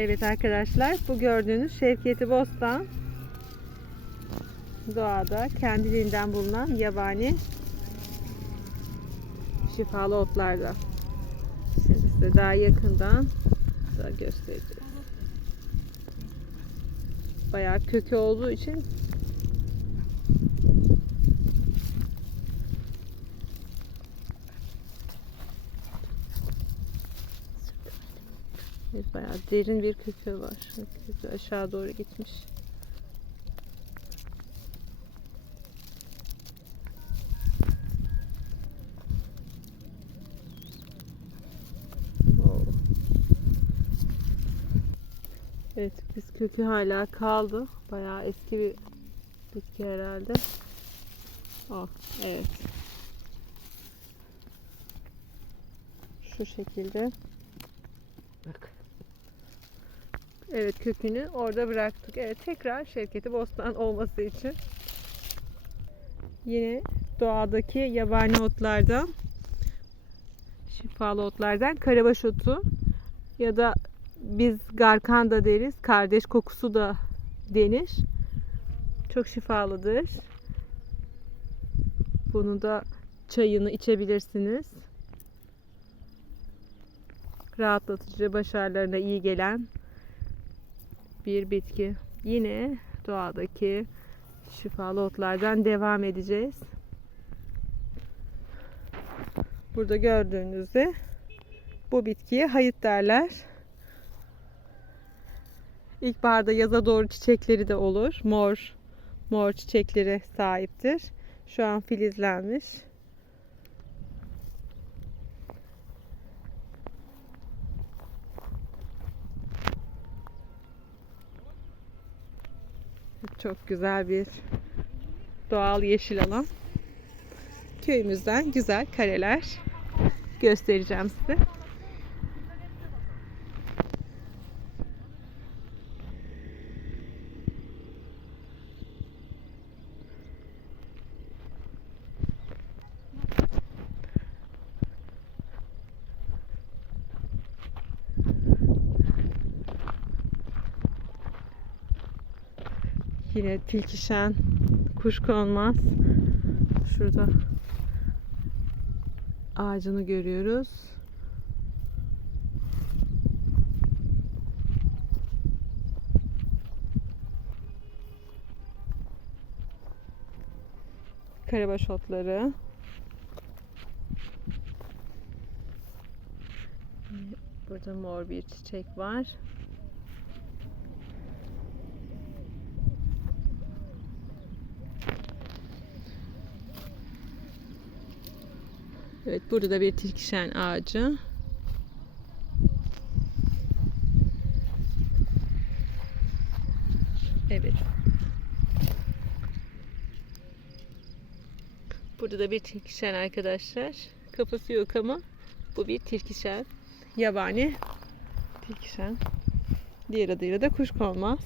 Evet arkadaşlar bu gördüğünüz Şevketi Bostan doğada kendiliğinden bulunan yabani şifalı otlarda. Şimdi size daha yakından da göstereceğiz. Bayağı kökü olduğu için Evet, bayağı derin bir kökü var. Kökü aşağı doğru gitmiş. Evet biz kökü hala kaldı. Bayağı eski bir bitki herhalde. Oh, evet. Şu şekilde. Bak. Evet kökünü orada bıraktık. Evet tekrar Şevketi Bostan olması için. Yine doğadaki yabani otlardan şifalı otlardan karabaş otu ya da biz garkanda deriz. Kardeş kokusu da denir. Çok şifalıdır. Bunu da çayını içebilirsiniz. Rahatlatıcı, baş ağrılarına iyi gelen bir bitki. Yine doğadaki şifalı otlardan devam edeceğiz. Burada gördüğünüzde bu bitkiye hayıt derler. İlkbaharda yaza doğru çiçekleri de olur. Mor mor çiçekleri sahiptir. Şu an filizlenmiş. Çok güzel bir doğal yeşil alan. Köyümüzden güzel kareler göstereceğim size. Yine tilkişen, kuşkonmaz. Şurada ağacını görüyoruz. Karabaş otları. Burada mor bir çiçek var. Evet burada da bir tilkişen ağacı. Evet. Burada da bir tilkişen arkadaşlar. Kafası yok ama bu bir tilkişen. Yabani tilkişen. Diğer adıyla da kuşkonmaz.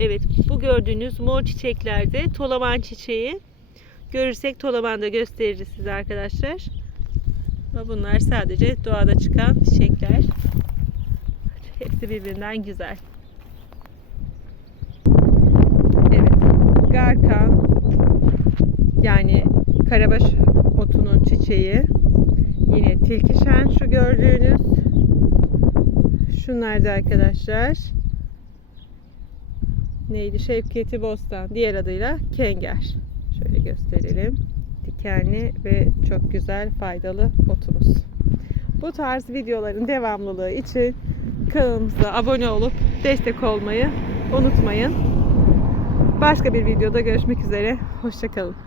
Evet bu gördüğünüz mor çiçeklerde tolaman çiçeği. Görürsek tolaman da gösteririz size arkadaşlar. Ama bunlar sadece doğada çıkan çiçekler. Hepsi birbirinden güzel. Evet. Garkan yani karabaş otunun çiçeği. Yine tilkişen şu gördüğünüz. Şunlar da arkadaşlar neydi? Şevketi Bostan. Diğer adıyla Kenger. Şöyle gösterelim. Dikenli ve çok güzel faydalı otumuz. Bu tarz videoların devamlılığı için kanalımıza abone olup destek olmayı unutmayın. Başka bir videoda görüşmek üzere. Hoşçakalın.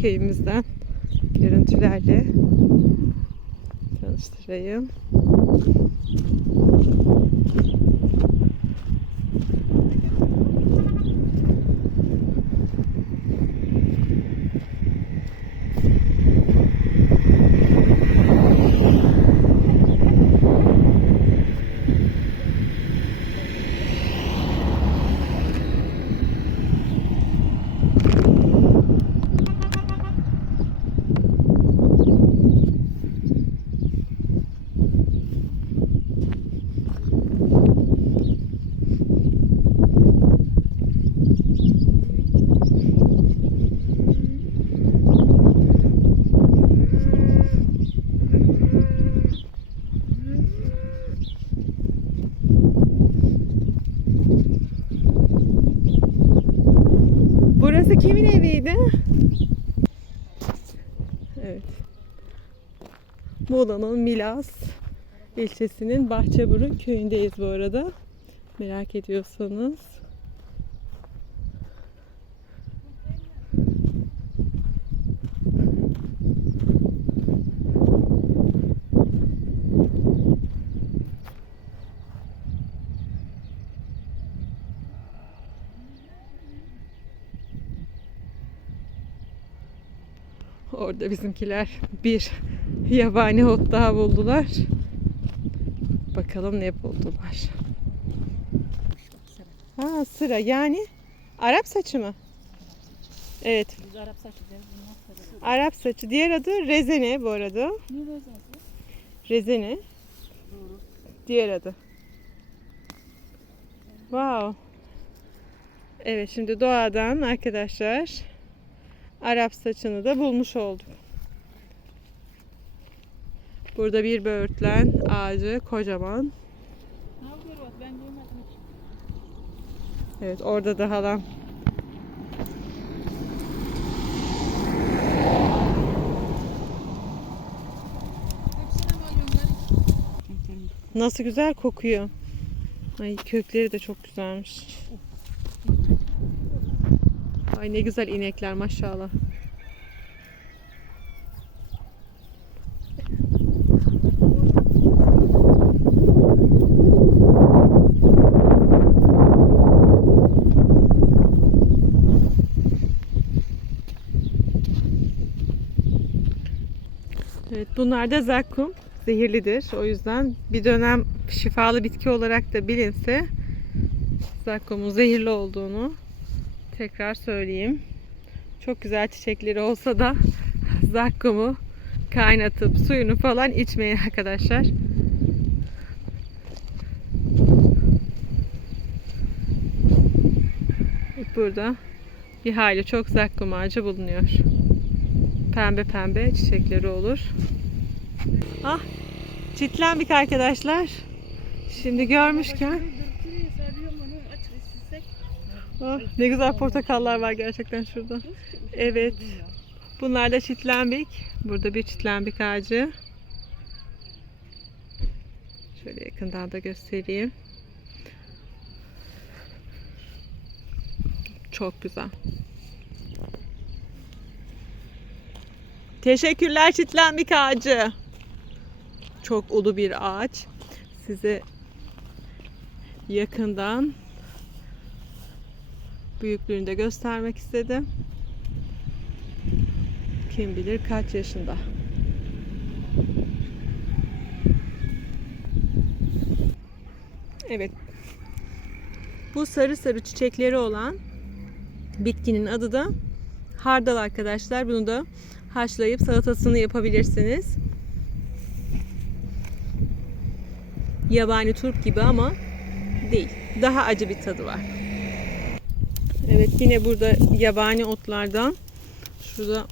Köyümüzden görüntülerle tanıştırayım. Burası kimin eviydi? Evet. Muğla'nın Milas ilçesinin Bahçeburun köyündeyiz bu arada. Merak ediyorsanız. Orada bizimkiler bir yabani ot daha buldular. Bakalım ne buldular. Ha sıra yani Arap saçı mı? Evet Biz Arap saçı deriz. Arap saçı. Diğer adı rezene bu arada. Ne rezası? Rezene. Diğer adı. Wow. Evet şimdi doğadan arkadaşlar Arap saçını da bulmuş olduk. Burada bir böğürtlen ağacı kocaman. Evet orada da halam. Nasıl güzel kokuyor. Ay kökleri de çok güzelmiş. Ay ne güzel inekler maşallah. Evet bunlar da zakkum zehirlidir. O yüzden bir dönem şifalı bitki olarak da bilinse zakkumun zehirli olduğunu tekrar söyleyeyim. Çok güzel çiçekleri olsa da zakkumu kaynatıp suyunu falan içmeyin arkadaşlar. Burada bir hayli çok zakkum ağacı bulunuyor. Pembe pembe çiçekleri olur. Ah, çitlendik arkadaşlar. Şimdi görmüşken ah, ne güzel portakallar var gerçekten şurada. Evet. Bunlar da çitlenbik. Burada bir çitlenbik ağacı. Şöyle yakından da göstereyim. Çok güzel. Teşekkürler çitlenbik ağacı. Çok ulu bir ağaç. Size yakından büyüklüğünü de göstermek istedim. Kim bilir kaç yaşında. Evet. Bu sarı sarı çiçekleri olan bitkinin adı da hardal arkadaşlar. Bunu da haşlayıp salatasını yapabilirsiniz. Yabani turp gibi ama değil. Daha acı bir tadı var. Evet yine burada yabani otlardan şurada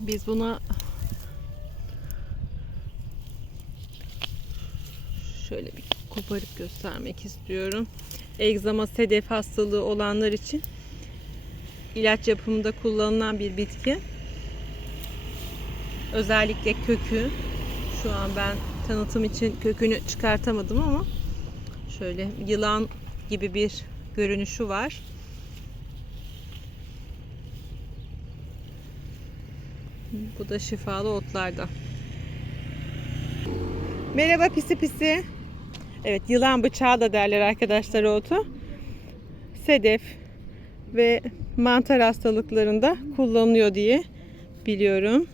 biz buna şöyle bir koparıp göstermek istiyorum. Egzama sedef hastalığı olanlar için ilaç yapımında kullanılan bir bitki. Özellikle kökü. Şu an ben tanıtım için kökünü çıkartamadım ama şöyle yılan gibi bir görünüşü var. Bu da şifalı otlardan. Merhaba pisi pisi. Evet yılan bıçağı da derler arkadaşlar otu. Sedef ve mantar hastalıklarında kullanılıyor diye biliyorum.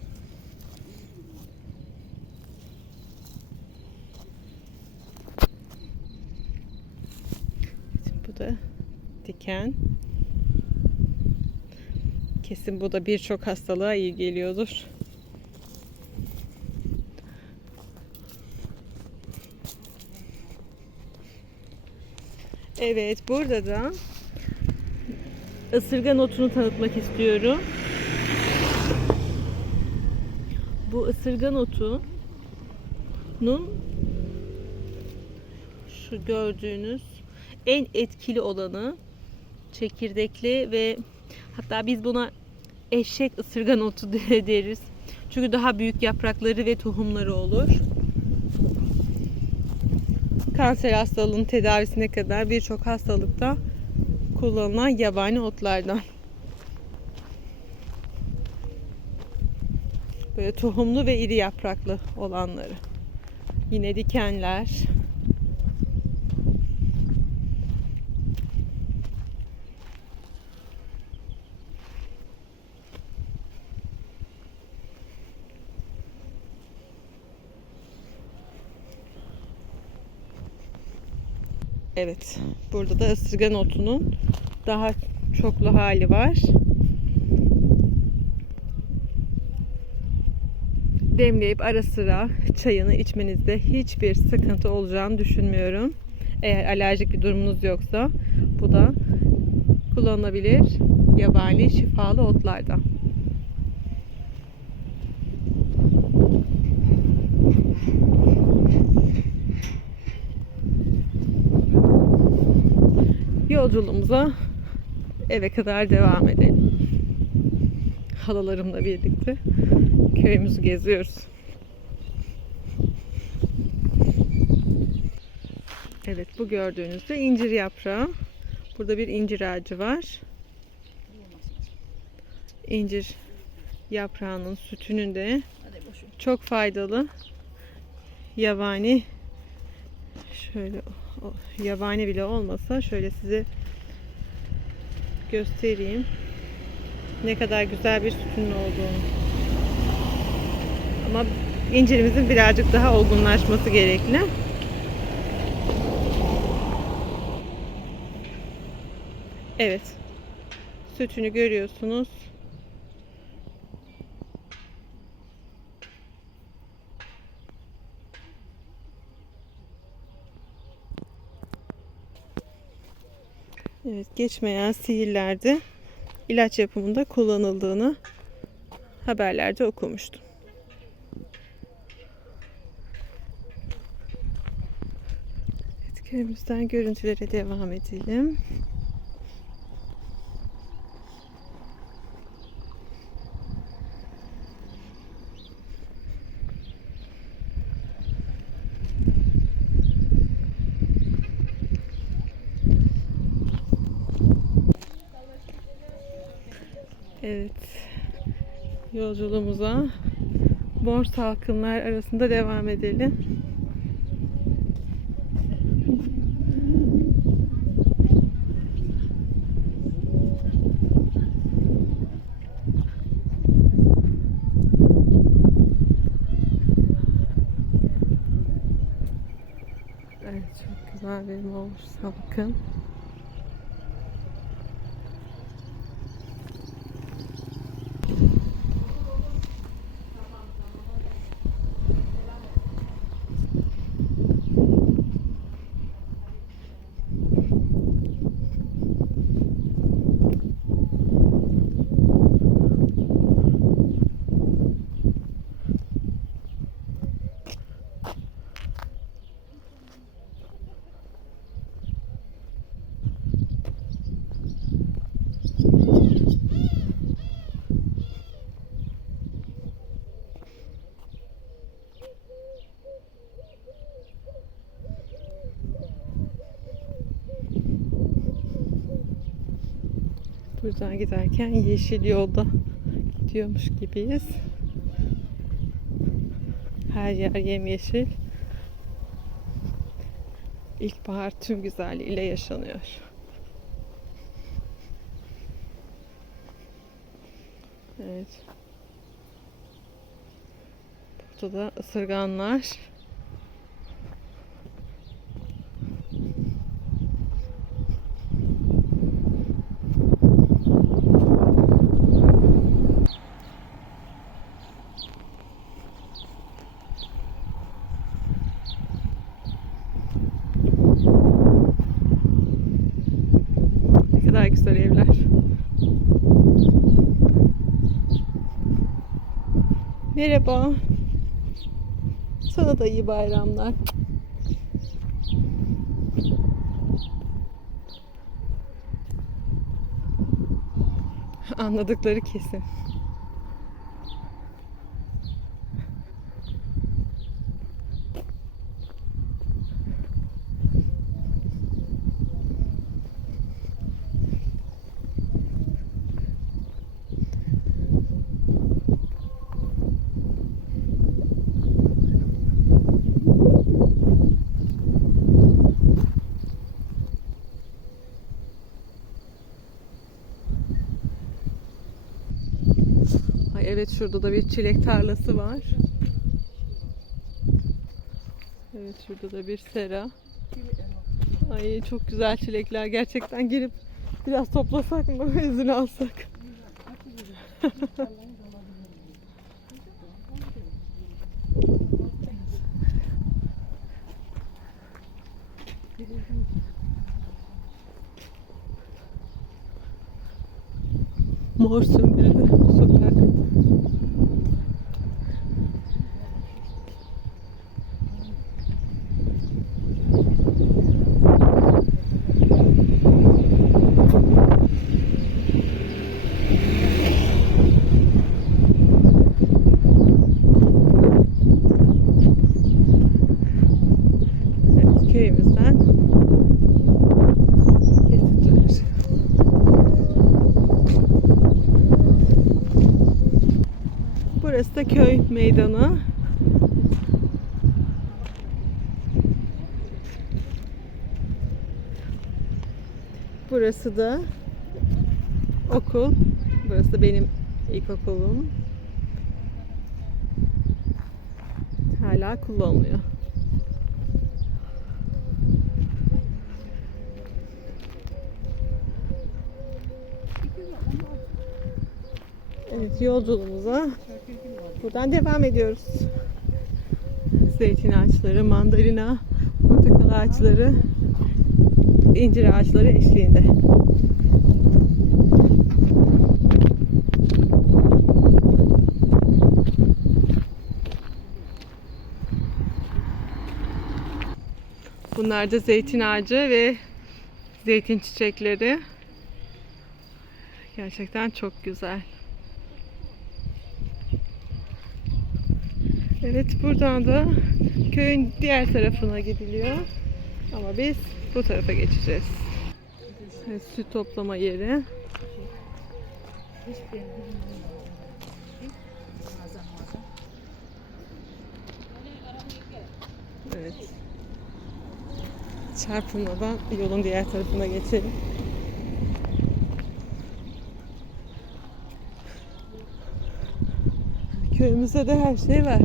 Bu da diken. Kesin bu da birçok hastalığa iyi geliyordur. Evet, burada da ısırgan otunu tanıtmak istiyorum. Bu ısırgan otunun şu gördüğünüz en etkili olanı çekirdekli ve hatta biz buna eşek ısırgan otu de- deriz. Çünkü daha büyük yaprakları ve tohumları olur. Kanser hastalığının tedavisine kadar birçok hastalıkta kullanılan yabani otlardan. Böyle tohumlu ve iri yapraklı olanları. Yine dikenler. Evet. Burada da ısırgan otunun daha çoklu hali var. Demleyip ara sıra çayını içmenizde hiçbir sıkıntı olacağını düşünmüyorum. Eğer alerjik bir durumunuz yoksa bu da kullanılabilir yabani şifalı otlardan. Yolculuğumuza eve kadar devam edelim. Halalarımla birlikte köyümüzü geziyoruz. Evet bu gördüğünüz de incir yaprağı. Burada bir incir ağacı var. İncir yaprağının sütünün de çok faydalı yabani şöyle yabani bile olmasa şöyle size göstereyim. Ne kadar güzel bir sütünün olduğunu. Ama incirimizin birazcık daha olgunlaşması gerekli. Evet. Sütünü görüyorsunuz Evet, geçmeyen sihirlerde ilaç yapımında kullanıldığını haberlerde okumuştum. Evet, görüntülere devam edelim. Evet. Yolculuğumuza Bor salkımlar arasında devam edelim. Evet çok güzel bir mor salkım. Buradan giderken yeşil yolda gidiyormuş gibiyiz. Her yer yemyeşil. İlkbahar tüm güzelliğiyle yaşanıyor. Evet. Burada da ısırganlar. Merhaba. Sana da iyi bayramlar. Anladıkları kesin. Evet şurada da bir çilek tarlası var. Evet şurada da bir sera. Ay çok güzel çilekler. Gerçekten gelip biraz toplasak mı? izin alsak. Mor sümbüllü sokak. Evet, köyümüzden kesitler. Burası da köy meydanı. Burası da okul. Burası da benim ilkokulum. Hala kullanılıyor. Evet yolculuğumuza buradan devam ediyoruz. Zeytin ağaçları, mandalina, portakal ağaçları, incir ağaçları eşliğinde. Bunlar da zeytin ağacı ve zeytin çiçekleri. Gerçekten çok güzel. Evet buradan da köyün diğer tarafına gidiliyor. Ama biz bu tarafa geçeceğiz. Evet, süt toplama yeri. Evet. Çarpılmadan yolun diğer tarafına geçelim. Köyümüzde de her şey var.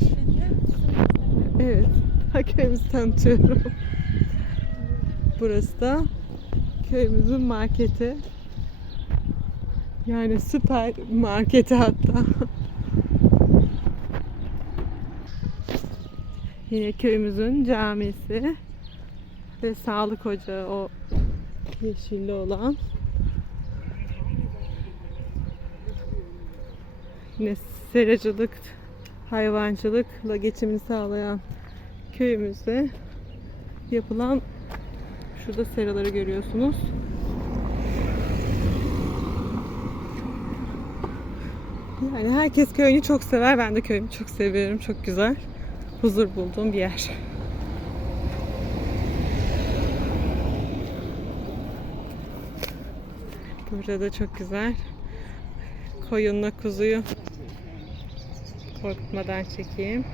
Evet. Ha, köyümüzü tanıtıyorum. Burası da köyümüzün marketi. Yani süper marketi hatta. Yine köyümüzün camisi ve sağlık ocağı o yeşilli olan. Yine seracılık, hayvancılıkla geçimini sağlayan köyümüzde yapılan şurada seraları görüyorsunuz. Yani herkes köyünü çok sever. Ben de köyümü çok seviyorum. Çok güzel. Huzur bulduğum bir yer. Burada da çok güzel. Koyunla kuzuyu korkutmadan çekeyim.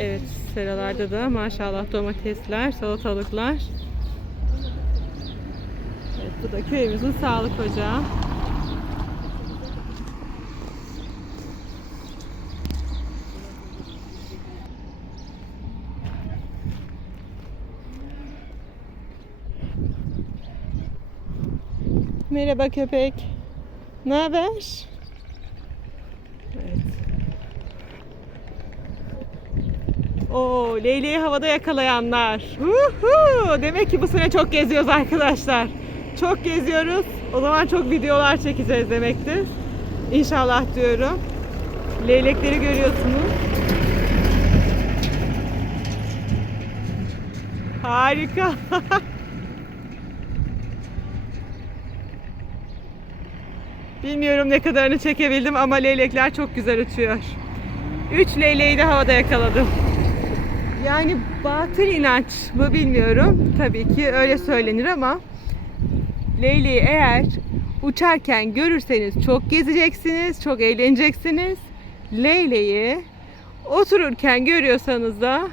Evet, seralarda da maşallah domatesler, salatalıklar. Evet, bu da köyümüzün sağlık ocağı. Merhaba köpek. Ne haber? Oo, leyleği havada yakalayanlar. Uhu! Demek ki bu sene çok geziyoruz arkadaşlar. Çok geziyoruz. O zaman çok videolar çekeceğiz demektir. İnşallah diyorum. Leylekleri görüyorsunuz. Harika. Bilmiyorum ne kadarını çekebildim ama leylekler çok güzel uçuyor. Üç leyleği de havada yakaladım. Yani batıl inanç mı bilmiyorum. Tabii ki öyle söylenir ama leyleği eğer uçarken görürseniz çok gezeceksiniz, çok eğleneceksiniz. Leyleği otururken görüyorsanız da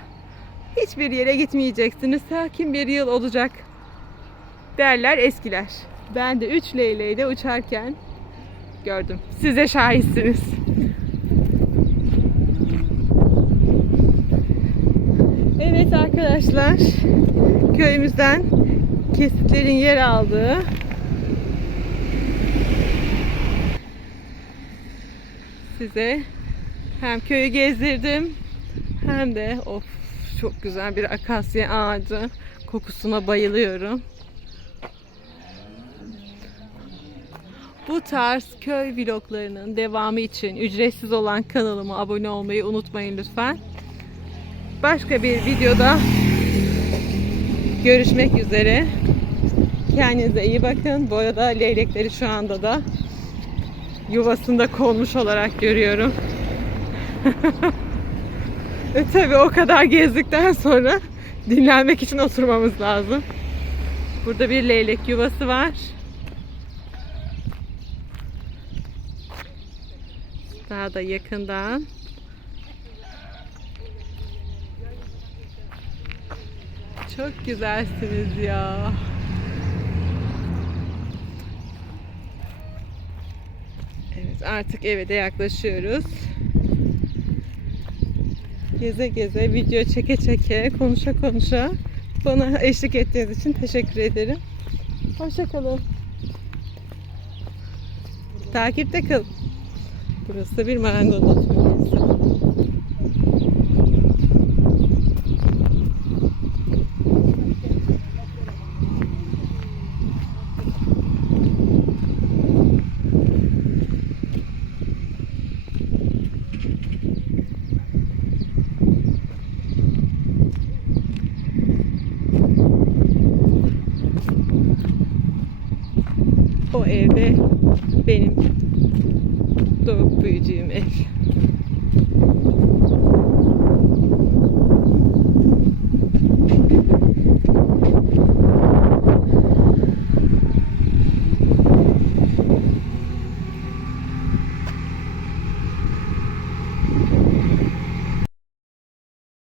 hiçbir yere gitmeyeceksiniz. Sakin bir yıl olacak derler eskiler. Ben de üç leyleği de uçarken gördüm. Siz de şahitsiniz. Evet arkadaşlar, köyümüzden kesitlerin yer aldığı size hem köyü gezdirdim hem de of çok güzel bir akasya ağacı kokusuna bayılıyorum. Bu tarz köy vloglarının devamı için ücretsiz olan kanalıma abone olmayı unutmayın lütfen. Başka bir videoda görüşmek üzere. Kendinize iyi bakın. Bu arada leylekleri şu anda da yuvasında konmuş olarak görüyorum. e tabi o kadar gezdikten sonra dinlenmek için oturmamız lazım. Burada bir leylek yuvası var. Daha da yakından. Çok güzelsiniz ya. Evet artık eve de yaklaşıyoruz. Geze geze, video çeke çeke, konuşa konuşa bana eşlik ettiğiniz için teşekkür ederim. Hoşçakalın. Takipte kalın. Burası bir marangoz.